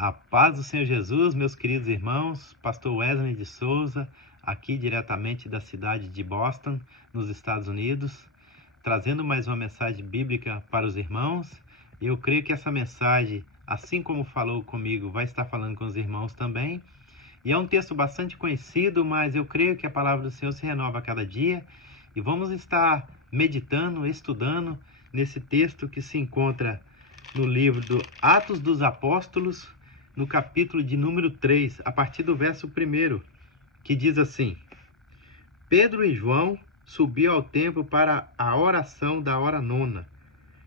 A paz do Senhor Jesus, meus queridos irmãos, pastor Wesley de Souza, aqui diretamente da cidade de Boston, nos Estados Unidos, trazendo mais uma mensagem bíblica para os irmãos. Eu creio que essa mensagem, assim como falou comigo, vai estar falando com os irmãos também. E é um texto bastante conhecido, mas eu creio que a palavra do Senhor se renova a cada dia. E vamos estar meditando, estudando nesse texto que se encontra no livro do Atos dos Apóstolos, no capítulo de número 3, a partir do verso 1, que diz assim: Pedro e João subiam ao templo para a oração da hora nona.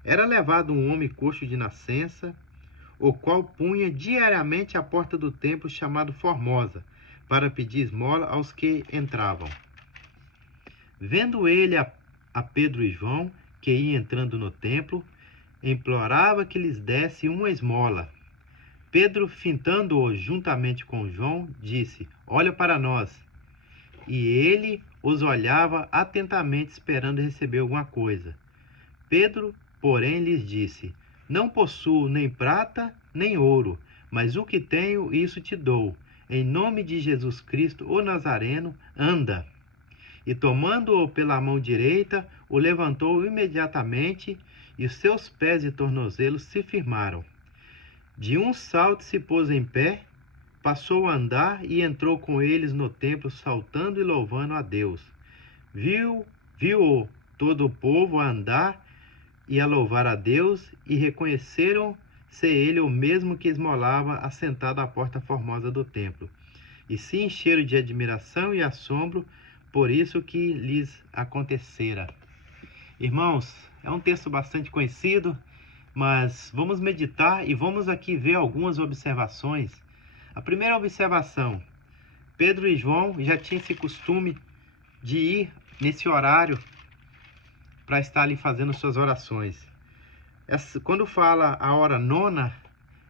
Era levado um homem coxo de nascença, o qual punha diariamente à porta do templo chamado Formosa, para pedir esmola aos que entravam. Vendo ele a Pedro e João, que ia entrando no templo, implorava que lhes desse uma esmola. Pedro, fitando-o juntamente com João, disse: Olha para nós. E ele os olhava atentamente, esperando receber alguma coisa. Pedro, porém, lhes disse: Não possuo nem prata, nem ouro, mas o que tenho, isso te dou. Em nome de Jesus Cristo, o Nazareno, anda. E tomando-o pela mão direita, o levantou imediatamente, e os seus pés e tornozelos se firmaram. De um salto se pôs em pé, passou a andar e entrou com eles no templo, saltando e louvando a Deus. Viu-o todo o povo a andar e a louvar a Deus, e reconheceram ser ele o mesmo que esmolava assentado à porta formosa do templo. E se encheram de admiração e assombro por isso que lhes acontecera. Irmãos, é um texto bastante conhecido, mas vamos meditar e vamos aqui ver algumas observações. A primeira observação: Pedro e João já tinham esse costume de ir nesse horário para estar ali fazendo suas orações. Quando fala a hora nona,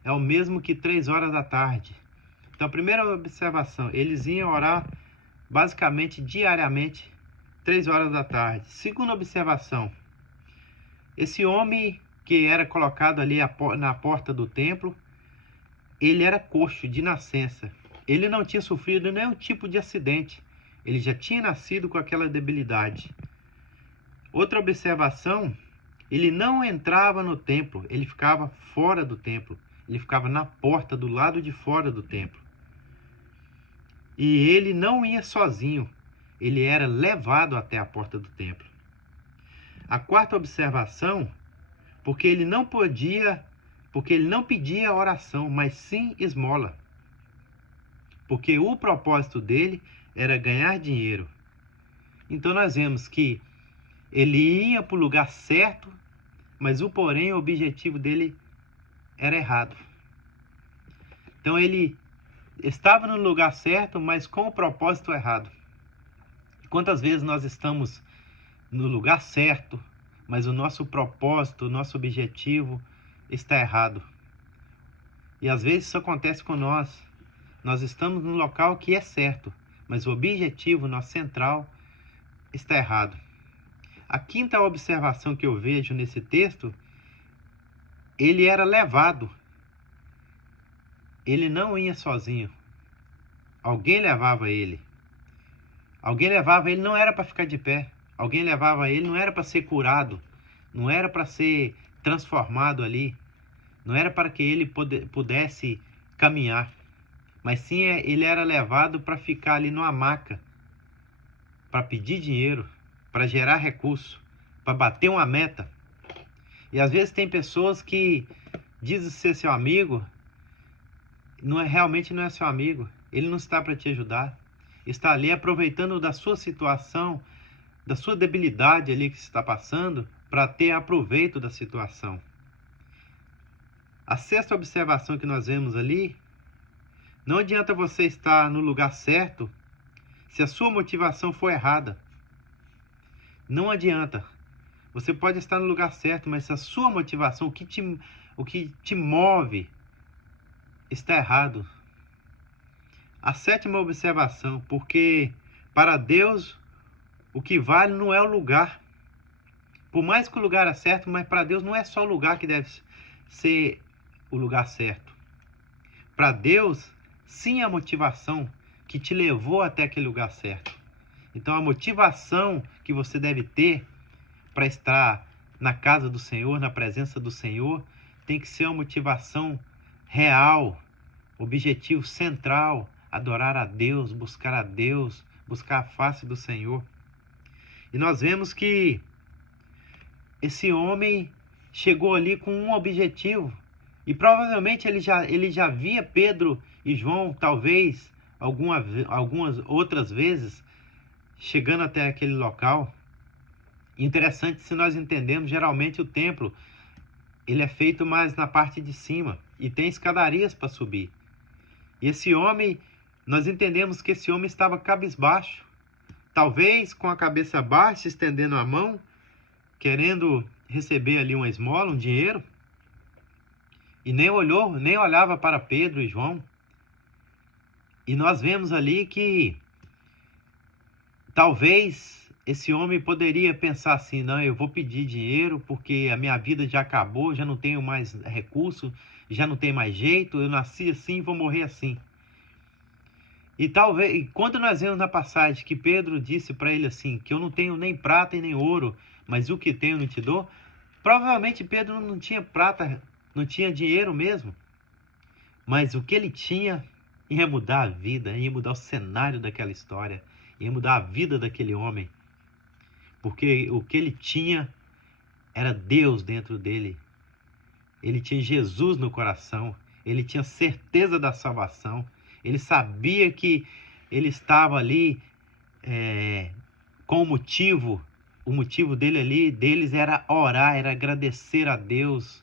é o mesmo que 3 horas da tarde. Então, a primeira observação: eles iam orar basicamente diariamente 3 horas da tarde. Segunda observação: esse homem que era colocado ali na porta do templo, ele era coxo de nascença. Ele não tinha sofrido nenhum tipo de acidente. Ele já tinha nascido com aquela debilidade. Outra observação: ele não entrava no templo, ele ficava fora do templo. Ele ficava na porta, do lado de fora do templo. E ele não ia sozinho, ele era levado até a porta do templo. A quarta observação: porque ele não pedia oração, mas sim esmola. Porque o propósito dele era ganhar dinheiro. Então nós vemos que ele ia para o lugar certo, mas o objetivo dele era errado. Então ele estava no lugar certo, mas com o propósito errado. Quantas vezes nós estamos no lugar certo, mas o nosso propósito, o nosso objetivo está errado? E às vezes isso acontece com nós. Nós estamos no local que é certo, mas o objetivo, nosso central, está errado. A quinta observação que eu vejo nesse texto: ele era levado. Ele não ia sozinho. Alguém levava ele. Alguém levava ele, não era para ficar de pé. Alguém levava ele, não era para ser curado. Não era para ser transformado ali. Não era para que ele pudesse caminhar. Mas sim, ele era levado para ficar ali numa maca, para pedir dinheiro, para gerar recurso, para bater uma meta. E às vezes tem pessoas que dizem ser seu amigo, realmente não é seu amigo. Ele não está para te ajudar. Está ali aproveitando da sua situação, da sua debilidade ali que você está passando, para ter aproveito da situação. A sexta observação que nós vemos ali: não adianta você estar no lugar certo se a sua motivação for errada. Não adianta. Você pode estar no lugar certo, mas se a sua motivação, o que te move, está errado. A sétima observação: porque para Deus o que vale não é o lugar. Por mais que o lugar é certo, mas para Deus não é só o lugar que deve ser o lugar certo. para Deus, sim, a motivação que te levou até aquele lugar certo. Então, a motivação que você deve ter para estar na casa do Senhor, na presença do Senhor, tem que ser uma motivação real, objetivo central, adorar a Deus, buscar a face do Senhor. E nós vemos que esse homem chegou ali com um objetivo, e provavelmente ele já via Pedro e João, talvez algumas outras vezes, chegando até aquele local. Interessante, se nós entendemos, geralmente o templo ele é feito mais na parte de cima e tem escadarias para subir. E esse homem, nós entendemos que esse homem estava cabisbaixo, talvez com a cabeça baixa, estendendo a mão, querendo receber ali uma esmola, um dinheiro, e nem olhava para Pedro e João. E nós vemos ali que talvez esse homem poderia pensar assim: não, eu vou pedir dinheiro porque a minha vida já acabou, já não tenho mais recurso, já não tem mais jeito, eu nasci assim, vou morrer assim. E talvez, quando nós vemos na passagem que Pedro disse para ele assim, que eu não tenho nem prata e nem ouro, mas o que tenho não te dou, provavelmente Pedro não tinha prata, não tinha dinheiro mesmo, mas o que ele tinha ia mudar a vida, ia mudar o cenário daquela história, ia mudar a vida daquele homem, porque o que ele tinha era Deus dentro dele, ele tinha Jesus no coração, ele tinha certeza da salvação, ele sabia que ele estava ali com o motivo deles era orar, era agradecer a Deus,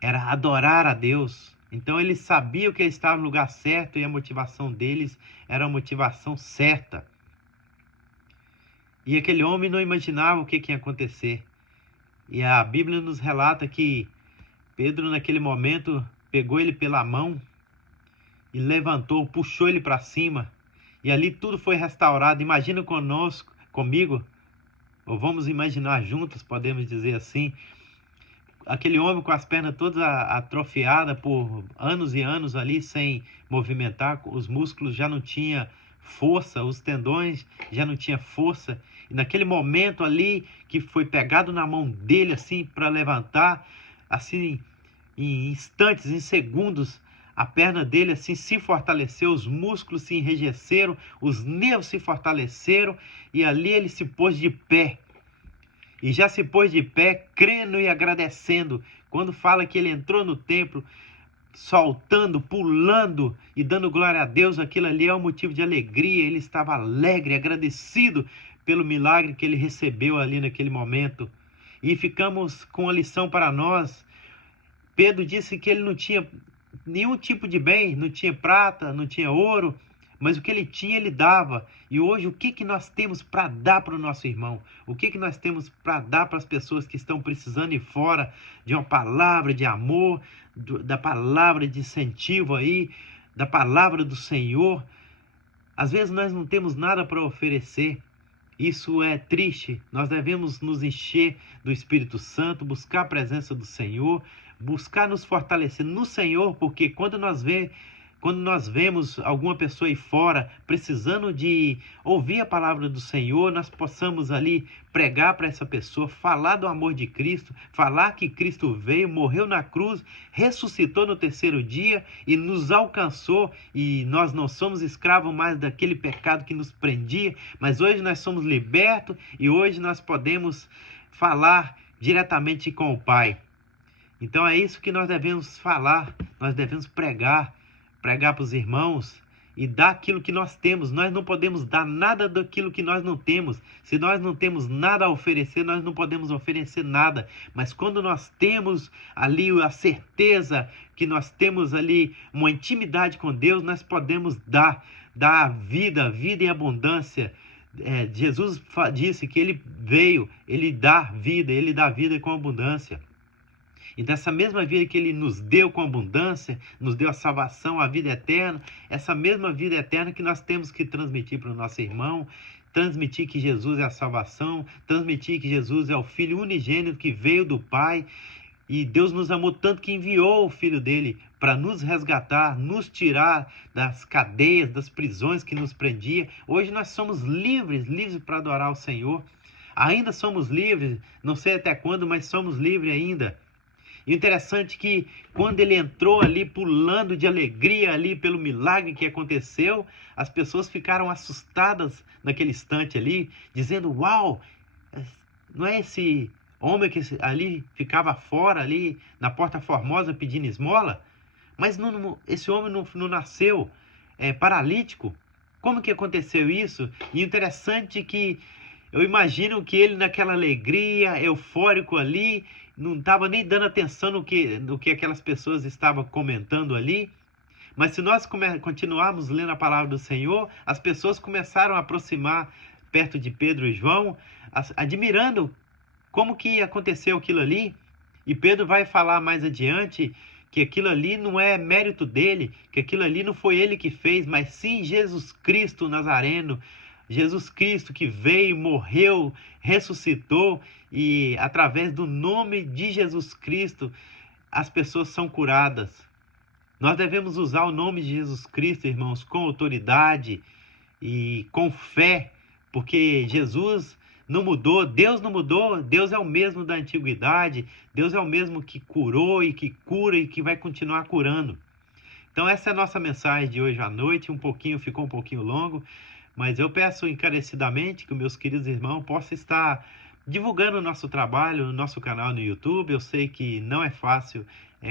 era adorar a Deus. Então ele sabia que ele estava no lugar certo e a motivação deles era a motivação certa. E aquele homem não imaginava o que ia acontecer. E a Bíblia nos relata que Pedro naquele momento pegou ele pela mão e levantou, puxou ele para cima. E ali tudo foi restaurado. Imagina comigo, ou vamos imaginar juntos, podemos dizer assim, aquele homem com as pernas todas atrofiadas por anos e anos ali sem movimentar, os músculos já não tinham força, os tendões já não tinham força. E naquele momento ali que foi pegado na mão dele assim para levantar, assim em instantes, em segundos, a perna dele assim se fortaleceu, os músculos se enrijeceram, os nervos se fortaleceram e ali ele se pôs de pé. E já se pôs de pé, crendo e agradecendo. Quando fala que ele entrou no templo, saltando, pulando e dando glória a Deus, aquilo ali é um motivo de alegria. Ele estava alegre, agradecido pelo milagre que ele recebeu ali naquele momento. E ficamos com a lição para nós. Pedro disse que ele não tinha nenhum tipo de bem, não tinha prata, não tinha ouro, mas o que ele tinha, ele dava. E hoje, o que nós temos para dar para o nosso irmão? O que nós temos para dar para as pessoas que estão precisando ir fora de uma palavra de amor, da palavra de incentivo aí, da palavra do Senhor? Às vezes nós não temos nada para oferecer. Isso é triste. Nós devemos nos encher do Espírito Santo, buscar a presença do Senhor, buscar nos fortalecer no Senhor, porque quando nós vemos alguma pessoa aí fora precisando de ouvir a palavra do Senhor, nós possamos ali pregar para essa pessoa, falar do amor de Cristo, falar que Cristo veio, morreu na cruz, ressuscitou no terceiro dia e nos alcançou, e nós não somos escravos mais daquele pecado que nos prendia, mas hoje nós somos libertos e hoje nós podemos falar diretamente com o Pai. Então é isso que nós devemos falar, nós devemos pregar para os irmãos e dar aquilo que nós temos. Nós não podemos dar nada daquilo que nós não temos. Se nós não temos nada a oferecer, nós não podemos oferecer nada. Mas quando nós temos ali a certeza que nós temos ali uma intimidade com Deus, nós podemos dar vida em abundância. Jesus disse que ele veio, ele dá vida com abundância. E dessa mesma vida que ele nos deu com abundância, nos deu a salvação, a vida eterna, essa mesma vida eterna que nós temos que transmitir para o nosso irmão, transmitir que Jesus é a salvação, transmitir que Jesus é o Filho unigênito que veio do Pai, E Deus nos amou tanto que enviou o Filho dele para nos resgatar, nos tirar das cadeias, das prisões que nos prendia. Hoje nós somos livres, livres para adorar o Senhor. Ainda somos livres, não sei até quando, mas somos livres ainda. E o interessante é que quando ele entrou ali pulando de alegria ali pelo milagre que aconteceu, as pessoas ficaram assustadas naquele instante ali, dizendo: uau, não é esse homem que ali ficava fora ali na Porta Formosa pedindo esmola? Mas esse homem não nasceu paralítico? Como que aconteceu isso? E interessante que eu imagino que ele naquela alegria, eufórico ali, não estava nem dando atenção no que aquelas pessoas estavam comentando ali. Mas se nós continuarmos lendo a palavra do Senhor, as pessoas começaram a aproximar perto de Pedro e João, admirando como que aconteceu aquilo ali. E Pedro vai falar mais adiante que aquilo ali não é mérito dele, que aquilo ali não foi ele que fez, mas sim Jesus Cristo Nazareno, Jesus Cristo que veio, morreu, ressuscitou, e através do nome de Jesus Cristo as pessoas são curadas. Nós devemos usar o nome de Jesus Cristo, irmãos, com autoridade e com fé, porque Jesus não mudou, Deus é o mesmo da antiguidade, Deus é o mesmo que curou e que cura e que vai continuar curando. Então essa é a nossa mensagem de hoje à noite, ficou um pouquinho longo, mas eu peço encarecidamente que os meus queridos irmãos possam estar divulgando o nosso trabalho no nosso canal no YouTube. Eu sei que não é fácil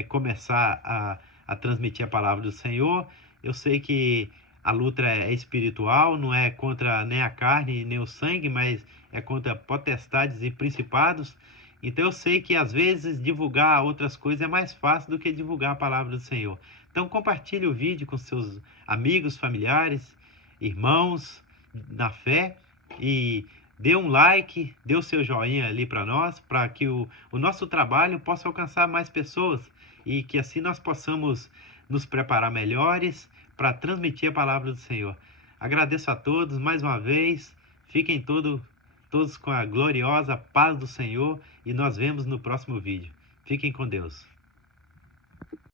começar a transmitir a palavra do Senhor. Eu sei que a luta é espiritual, não é contra nem a carne nem o sangue, mas é contra potestades e principados. Então eu sei que às vezes divulgar outras coisas é mais fácil do que divulgar a palavra do Senhor. Então compartilhe o vídeo com seus amigos, familiares, irmãos na fé, e dê um like, dê o seu joinha ali para nós, para que o nosso trabalho possa alcançar mais pessoas e que assim nós possamos nos preparar melhores para transmitir a palavra do Senhor. Agradeço a todos mais uma vez, fiquem todos com a gloriosa paz do Senhor e nós vemos no próximo vídeo. Fiquem com Deus.